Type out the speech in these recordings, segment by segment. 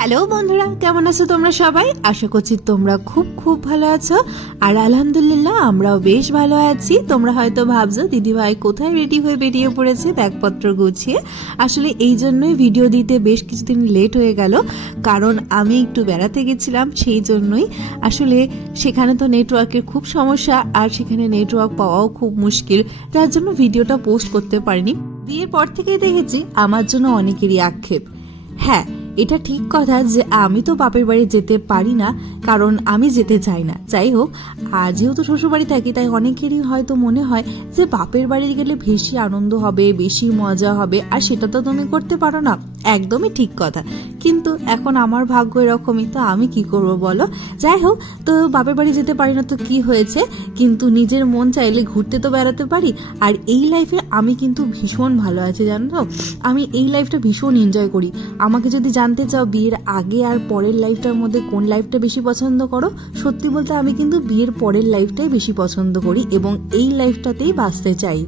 Hello বন্ধুরা, কেমন আছো তোমরা সবাই? আশা করছি তোমরা খুব খুব ভালো আছো। আর আলহামদুলিল্লাহ, আমরাও বেশ ভালো আছি। তোমরা হয়তো ভাবছ, দিদিভাই কোথায় রেডি হয়ে বেরিয়ে পড়েছে ব্যাগপত্র গুছিয়ে? আসলে এই জন্যই ভিডিও দিতে বেশ কিছুদিন লেট হয়ে গেল। কারণ আমি একটু বেড়াতে গেছিলাম, সেই জন্যই। আসলে সেখানে তো নেটওয়ার্কের খুব সমস্যা, আর সেখানে নেটওয়ার্ক পাওয়াও খুব মুশকিল। যার জন্য ভিডিওটা পোস্ট করতে পারিনি। বিয়ের পর থেকেই দেখেছি, আমার জন্য অনেকেরই আক্ষেপ। হ্যাঁ এটা ঠিক কথা যে আমি তো বাপের বাড়ি যেতে পারি না, কারণ আমি যেতে চাই না। যাই হোক, আর যেহেতু শ্বশুরবাড়ি থাকি, তাই অনেকেরই হয়তো মনে হয় যে বাপের বাড়ি গেলে বেশি আনন্দ হবে, বেশি মজা হবে, আর সেটা তো তুমি করতে পারো না। একদমই ঠিক কথা। কিন্তু এখন আমার ভাগ্য এরকমই, তো আমি কি করব বলো? যাই হোক, তো বাপের বাড়ি যেতে পারি না তো কি হয়েছে? কিন্তু নিজের মন চাইলে ঘুরতে তো বেড়াতে পারি, আর এই লাইফে আমি কিন্তু ভীষণ ভালো আছি, জানো? তো আমি এই লাইফটা ভীষণ এনজয় করি। আমাকে যদি জানতে চাও বিয়ের আগে আর পরের লাইফটার মধ্যে কোন লাইফটা বেশি পছন্দ করো, সত্যি বলতে আমি কিন্তু বিয়ের পরের লাইফটাই বেশি পছন্দ করি এবং এই লাইফটাতেই বাঁচতে চাই।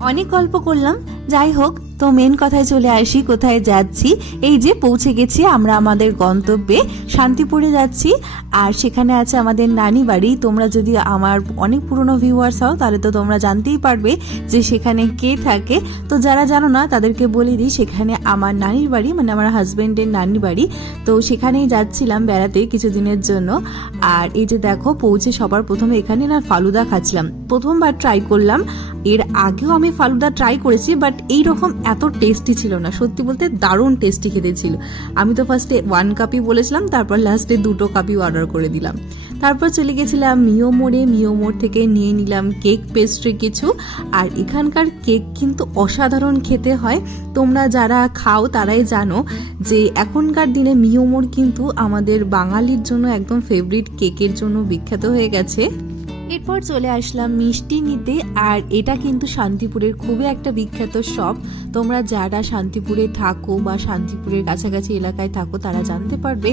অনেক গল্প করলাম, যাই হোক তো মেন কথায় চলে আসি, কোথায় যাচ্ছি? এই যে পৌঁছে গেছি আমরা আমাদের গন্তব্যে, শান্তিপুরে যাচ্ছি। আর সেখানে আছে আমাদের নানি বাড়ি। তোমরা যদি আমার অনেক পুরনো ভিউয়ার্স হও, তাহলে তো তোমরা জানতেই পারবে যে সেখানে কে থাকে। তো যারা জানো না, তাদেরকে বলে দিই, সেখানে আমার নানির বাড়ি মানে আমার হাজব্যান্ডের নানির বাড়ি। তো সেখানেই যাচ্ছিলাম বেড়াতে কিছুদিনের জন্য। আর এই যে দেখো, পৌঁছে সবার প্রথমে এখানে না ফালুদা খাচ্ছিলাম। প্রথমবার ট্রাই করলাম। এর আগেও আমি ফালুদা ট্রাই করেছি বাট এই রকম এত টেস্টি ছিল না, সত্যি বলতে দারুণ টেস্টি খেতে ছিল। আমি তো ফার্স্টে ওয়ান কাপই বলেছিলাম, তারপর লাস্টে দুটো কাপই অর্ডার করে দিলাম। তারপর চলে গেছিলাম মিও মোড়ে মিও মোড় থেকে নিয়ে নিলাম কেক পেস্ট্রি কিছু। আর এখানকার কেক কিন্তু অসাধারণ খেতে হয়। তোমরা যারা খাও তারাই জানো যে এখনকার দিনে মিও মোড় কিন্তু আমাদের বাঙালির জন্য একদম ফেভারিট কেকের জন্য বিখ্যাত হয়ে গেছে। এরপর চলে আসলাম মিষ্টি নিতে, আর এটা কিন্তু শান্তিপুরের খুবই একটা বিখ্যাত শপ তোমরা যারা শান্তিপুরে থাকো বা শান্তিপুরের কাছাকাছি এলাকায় থাকো, তারা জানতে পারবে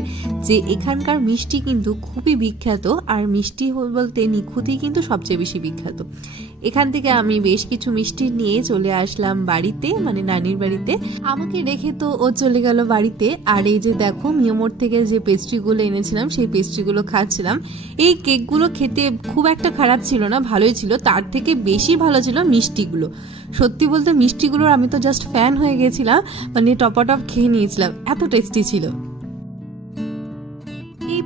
যে এখানকার মিষ্টি কিন্তু খুবই বিখ্যাত, আর মিষ্টি বলতে নিখুঁতই কিন্তু সবচেয়ে বেশি বিখ্যাত। এখান থেকে আমি বেশ কিছু মিষ্টি নিয়ে চলে আসলাম বাড়িতে মানে নানির বাড়িতে। আমাকে রেখে তো ও চলে গেল বাড়িতে। আর এই যে দেখো মিয়মোর থেকে যে পেস্ট্রিগুলো এনেছিলাম, সেই পেস্ট্রিগুলো খাচ্ছিলাম। এই কেকগুলো খেতে খুব একটা খারাপ ছিল না, ভালোই ছিল। তার থেকে বেশি ভালো ছিল মিষ্টিগুলো। সত্যি বলতে মিষ্টিগুলোর আমি তো জাস্ট ফ্যান হয়ে গেছিলাম মানে টপাটপ খেয়ে নিয়েছিলাম। এত টেস্টি ছিল।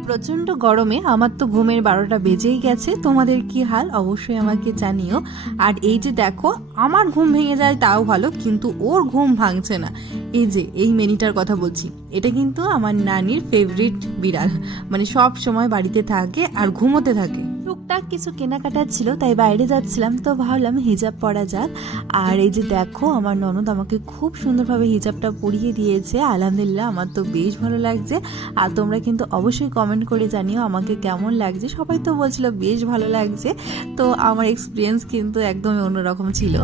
এই প্রচণ্ড গরমে আমার তো ঘুমের বারোটা বেজেই গেছে। তোমাদের কি হাল? অবশ্যই আমাকে জানিও। আর এই যে দেখো, আমার ঘুম ভেঙে যায় তাও ভালো, কিন্তু ওর ঘুম ভাঙছে না। এই যে, এই মেনিটার কথা বলছি। এটা কিন্তু আমার নানির ফেভারিট বিড়াল। মানে সব সময় বাড়িতে থাকে আর ঘুমোতে থাকে। টুকটাক কিছু কেনাকাটা ছিল, তাই বাইরে যাচ্ছিলাম, তো ভাবলাম হিজাব পরা যাক। আর এই যে দেখো, আমার ননদ আমাকে খুব সুন্দরভাবে হিজাবটা পরিয়ে দিয়েছে। আলহামদুলিল্লাহ, আমার তো বেশ ভালো লাগছে। আর তোমরা কিন্তু অবশ্যই কমেন্ট করে জানিও আমাকে কেমন লাগছে। সবাই তো বলছিল, বেশ ভালো লাগছে। তো আমার এক্সপিরিয়েন্স কিন্তু একদমই অন্যরকম ছিল।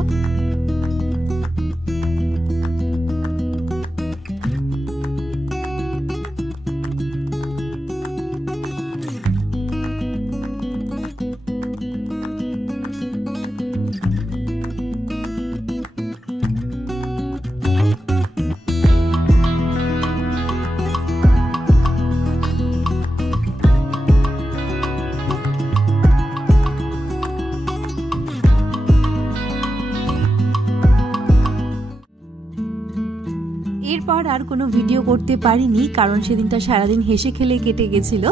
আর কোনো ভিডিও করতে পারিনি, কারণ সেদিনটা সারাদিন হেসে খেলে কেটে গেছিল,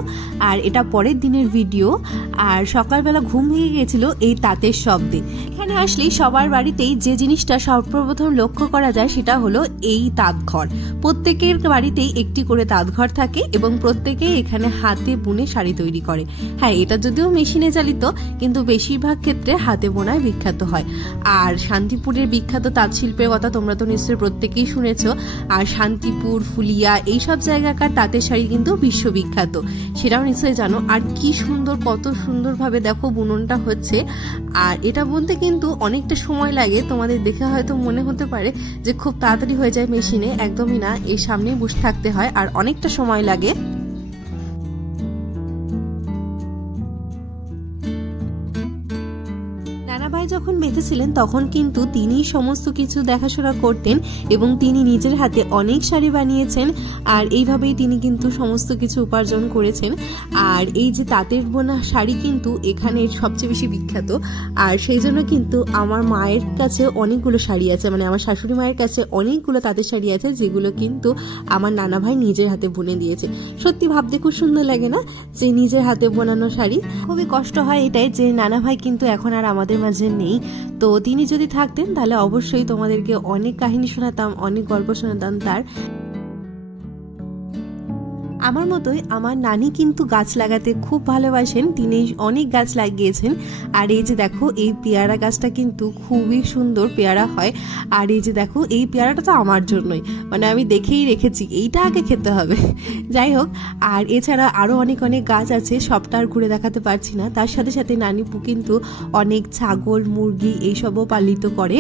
আর এটা পরের দিনের ভিডিও, আর সকালবেলা ঘুম ভেঙে গেছিল এই তাঁতের শব্দে। এখানে আসলেই সবার বাড়িতেই যে জিনিসটা সর্বপ্রথম লক্ষ্য করা যায় সেটা হলো এই তাঁতঘর। প্রত্যেকের বাড়িতেই একটি করে তাঁতঘর থাকে এবং প্রত্যেকেই এখানে হাতে বুনে শাড়ি তৈরি করে। হ্যাঁ এটা যদিও মেশিনে চালিত, কিন্তু বেশিরভাগ ক্ষেত্রে হাতে বোনায় বিখ্যাত হয়। আর শান্তিপুরের বিখ্যাত তাঁত শিল্পের কথা তোমরা তো নিশ্চয়ই প্রত্যেকেই শুনেছ, আর শান্তিপুর, ফুলিয়া, এইসব জায়গাকার তাঁতের শাড়ি কিন্তু বিশ্ববিখ্যাত। সেটাও নিশ্চয়ই জানো। আর কি সুন্দর, কত সুন্দরভাবে দেখো বুননটা হচ্ছে। আর এটা বলতে কিন্তু অনেকটা সময় লাগে। তোমাদের দেখে হয়তো মনে হতে পারে যে খুব তাড়াতাড়ি হয়ে যায় মেশিনে। একদমই না, এর সামনেই বসে থাকতে হয়। আর অনেকটা সময় লাগে। নানা ভাই তখন কিন্তু তিনিই সমস্ত কিছু দেখাশোনা করতেন এবং তিনি নিজের হাতে অনেক শাড়ি বানিয়েছেন আর এইভাবেই তিনি কিন্তু সমস্ত কিছু উপার্জন করেছেন। আর এই যে তাঁতের বোনা শাড়ি কিন্তু এখানে সবচেয়ে বেশি বিখ্যাত। আর সেই জন্য কিন্তু আমার মায়ের কাছে অনেকগুলো শাড়ি আছে মানে আমার শাশুড়ি মায়ের কাছে অনেকগুলো তাঁতের শাড়ি আছে, যেগুলো কিন্তু আমার নানা ভাই নিজের হাতে বুনে দিয়েছে। সত্যি ভাবতে খুব সুন্দর লাগে না যে নিজের হাতে বোনানো শাড়ি? খুবই কষ্ট হয় এটাই যে নানা ভাই কিন্তু এখন আর আমাদের মাঝে নেই। তো তিনি যদি থাকতেন তাহলে অবশ্যই তোমাদেরকে অনেক কাহিনী শোনাতাম অনেক গল্প শোনাতাম তার। আমার মতোই আমার নানি কিন্তু গাছ লাগাতে খুব ভালোবাসেন। তিনি অনেক গাছ লাগিয়েছেন। আর এই যে দেখো, এই পেয়ারা গাছটা কিন্তু খুবই সুন্দর পেয়ারা হয়। আর এই যে দেখো, এই পেয়ারাটা তো আমার জন্যই। মানে আমি দেখেই রেখেছি, এইটা আগে খেতে হবে। যাই হোক, আর এছাড়া আরও অনেক অনেক গাছ আছে, সবটা আর ঘুরে দেখাতে পারছি না। তার সাথে সাথে নানিপু কিন্তু অনেক ছাগল, মুরগি, এইসবও পালিত করে।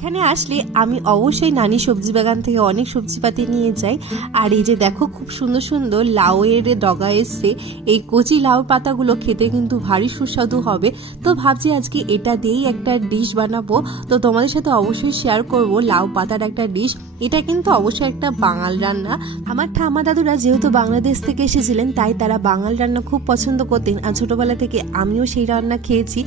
এখানে আসলে আমি অবশ্যই নানি সবজি বাগান থেকে অনেক সবজিপাতি নিয়ে যাই। আর এই যে দেখো খুব সুন্দর সুন্দর লাউ লাউয়ের ডগা এসছে। এই কচি লাউ পাতাগুলো খেতে কিন্তু ভারী সুস্বাদু হবে। তো ভাবছি আজকে এটা দিয়েই একটা ডিশ বানাবো। তো তোমাদের সাথে অবশ্যই শেয়ার করব লাউ পাতার একটা ডিশ এটা কিন্তু অবশ্যই একটা বাঙাল রান্না। আমার ঠাম্মা দাদুরা যেহেতু বাংলাদেশ থেকে এসেছিলেন, তাই তারা বাঙাল রান্না খুব পছন্দ করতেন। আর ছোটবেলা থেকে আমিও সেই রান্না খেয়েছি।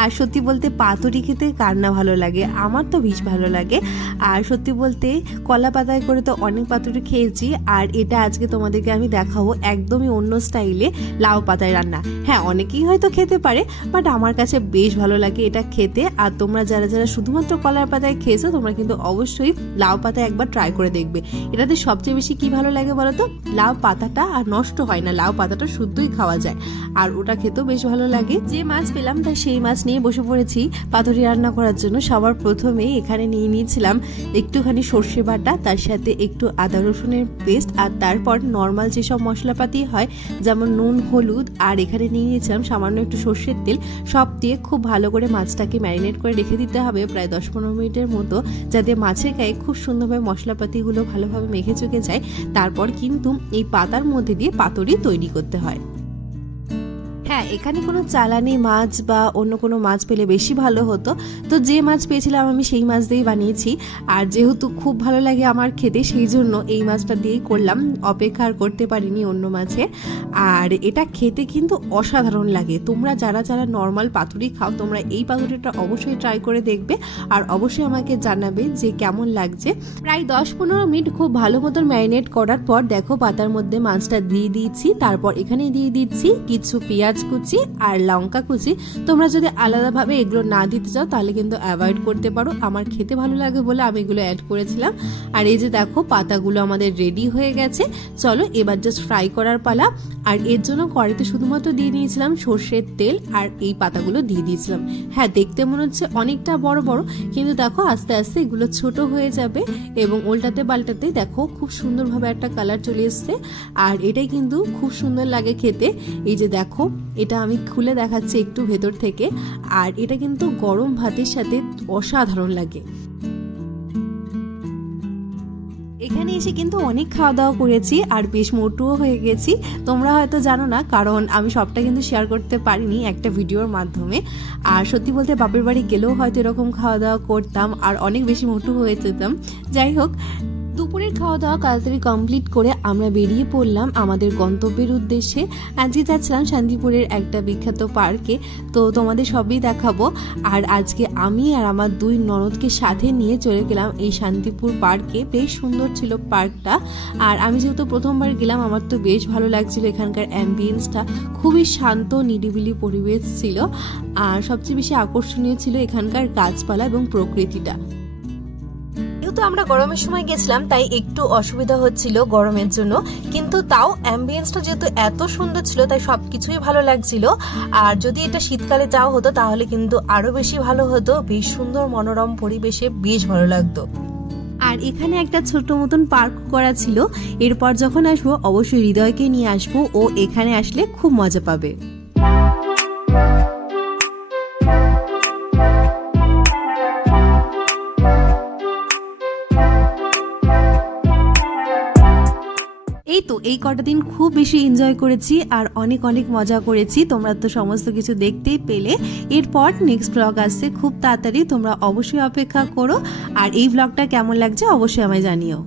আর সত্যি বলতে পাতুরি খেতে কার না ভালো লাগে? আমার তো বেশ ভালো লাগে। আর সত্যি বলতে কলা পাতায় করে তো অনেক পাতুরি খেয়েছি। আর এটা আজকে তোমাদেরকে আমি দেখাবো একদমই অন্য স্টাইলে লাউ পাতায় রান্না। হ্যাঁ অনেকেই হয়তো খেতে পারে, বাট আমার কাছে বেশ ভালো লাগে এটা খেতে। আর তোমরা যারা যারা শুধুমাত্র কলার পাতায় খেয়েছো, তোমরা কিন্তু অবশ্যই লাউ পাতায় একবার ট্রাই করে দেখবে। এটাতে সবচেয়ে বেশি কি ভালো লাগে বলো তো লাউ পাতাটা আর নষ্ট হয় না, লাউ পাতাটা শুদ্ধই খাওয়া যায়। আর ওটা খেতেও বেশ ভালো লাগে। যে মাছ পেলাম তাই সেই মাছ নিয়ে বসে পড়েছি পাতুরি রান্না করার জন্য। সবার প্রথমে এখানে নিয়ে নিয়েছিলাম একটুখানি সর্ষে বাটা, তার সাথে একটু আদা রসুনের পেস্ট আর তারপর নর্মাল যেসব মশলাপাতি হয়, যেমন নুন, হলুদ, আর এখানে নিয়ে নিয়েছিলাম সামান্য একটু সর্ষের তেল, সব দিয়ে খুব ভালো করে মাছটাকে ম্যারিনেট করে রেখে দিতে হবে প্রায় দশ পনেরো মিনিটের মতো, যাতে মাছের গায়ে খুব সুন্দরভাবে মশলাপাতিগুলো ভালোভাবে মেখে চুকে যায়। তারপর কিন্তু এই পাতার মধ্যে দিয়ে পাতুরি তৈরি করতে হয়। হ্যাঁ এখানে কোনো চালানি মাছ বা অন্য কোনো মাছ পেলে বেশি ভালো হতো। তো যে মাছ পেয়েছিলাম আমি সেই মাছ দিয়েই বানিয়েছি। আর যেহেতু খুব ভালো লাগে আমার খেতে, সেই জন্য এই মাছটা দিয়েই করলাম। অপেক্ষা আর করতে পারিনি অন্য মাছে। আর এটা খেতে কিন্তু অসাধারণ লাগে। তোমরা যারা যারা নর্মাল পাতুরি খাও, তোমরা এই পাতুরিটা অবশ্যই ট্রাই করে দেখবে। আর অবশ্যই আমাকে জানাবে যে কেমন লাগছে। প্রায় দশ পনেরো মিনিট খুব ভালো মতন ম্যারিনেট করার পর দেখো পাতার মধ্যে মাছটা দিয়ে দিয়েছি। তারপর এখানে দিয়ে দিচ্ছি কিছু পেঁয়াজ কুচি আর লঙ্কা কুচি। তোমরা যদি আলাদাভাবে এগুলো না দিতে চাও, তাহলে কিন্তু অ্যাভয়েড করতে পারো। আমার খেতে ভালো লাগে বলে আমি এগুলো অ্যাড করেছিলাম। আর এই যে দেখো, পাতাগুলো আমাদের রেডি হয়ে গেছে। চলো এবার জাস্ট ফ্রাই করার পালা। আর এর জন্য কড়াইতে শুধুমাত্র দিয়ে নিয়েছিলাম সর্ষের তেল আর এই পাতাগুলো দিয়ে দিয়েছিলাম। হ্যাঁ দেখতে মনে হচ্ছে অনেকটা বড় বড়, কিন্তু দেখো আস্তে আস্তে এগুলো ছোট হয়ে যাবে এবং উল্টাতে পাল্টাতে দেখো খুব সুন্দরভাবে একটা কালার চলে এসছে। আর এটাই কিন্তু খুব সুন্দর লাগে খেতে। এই যে দেখো এটা আমি খুলে দেখাচ্ছি একটু ভেতর থেকে। আর এটা কিন্তু গরম ভাতের সাথে অসাধারণ লাগে। এখানে এসে কিন্তু অনেক খাওয়া দাওয়া করেছি আর বেশ মোটুও হয়ে গেছি। তোমরা হয়তো জানো না, কারণ আমি সবটা কিন্তু শেয়ার করতে পারিনি একটা ভিডিওর মাধ্যমে। আর সত্যি বলতে বাপের বাড়ি গেলেও হয়তো এরকম খাওয়া দাওয়া করতাম আর অনেক বেশি মোটু হয়ে যেতাম। যাই হোক দুপুরের খাওয়া দাওয়া তাড়াতাড়ি কমপ্লিট করে আমরা বেরিয়ে পড়লাম আমাদের গন্তব্যের উদ্দেশ্যে। আজকে যাচ্ছিলাম শান্তিপুরের একটা বিখ্যাত পার্কে। তো তোমাদের সবই দেখাবো। আর আজকে আমি আর আমার দুই ননদকে সাথে নিয়ে চলে গেলাম এই শান্তিপুর পার্কে। বেশ সুন্দর ছিল পার্কটা। আর আমি যেহেতু প্রথমবার গেলাম, আমার তো বেশ ভালো লাগছিল এখানকার অ্যাম্বিয়েন্সটা খুবই শান্ত, নিরিবিলি পরিবেশ ছিল। আর সবচেয়ে বেশি আকর্ষণীয় ছিল এখানকার গাছপালা এবং প্রকৃতিটা। যেহেতু আমরা গরমের সময় গেছিলাম, তাই একটু অসুবিধা হচ্ছিল গরমের জন্য। কিন্তু তাও অ্যাম্বিয়েন্সটা যেহেতু এত সুন্দর ছিল, তাই সব কিছুই ভালো লাগছিল। আর যদি এটা শীতকালে যাওয়া হতো, তাহলে কিন্তু আরও বেশি ভালো হতো। বেশ সুন্দর মনোরম পরিবেশে বেশ ভালো লাগতো। আর এখানে একটা ছোট মতন পার্ক করা ছিল। এরপর যখন আসব, অবশ্যই হৃদয়কে নিয়ে আসব ও এখানে আসলে খুব মজা পাবে। তো এই কটা দিন খুব বেশি এনজয় করেছি আর অনেক অনেক মজা করেছি। তোমরা তো সমস্ত কিছু দেখতেই পেলে। এরপর নেক্সট ব্লগ আসছে। খুব তাড়াতাড়ি তোমরা অবশ্যই অপেক্ষা করো। আর এই ব্লগটা কেমন লাগছে অবশ্যই আমায় জানিও।